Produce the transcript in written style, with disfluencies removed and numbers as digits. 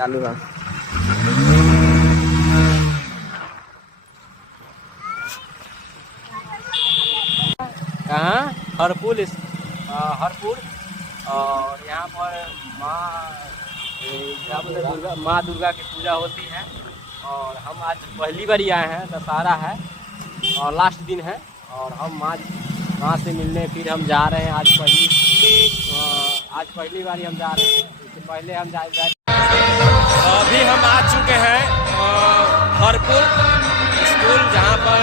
चालू है। कहाँ? हरपुर हरपुर। और यहाँ पर माँ दुर्गा की पूजा होती है। और हम आज पहली बार आए हैं, दशहरा है और लास्ट दिन है। और हम माँ से मिलने फिर हम जा रहे हैं। आज पहली बार हम जा रहे हैं। इससे पहले हम अभी हम आ चुके हैं हरपुर स्कूल, जहाँ पर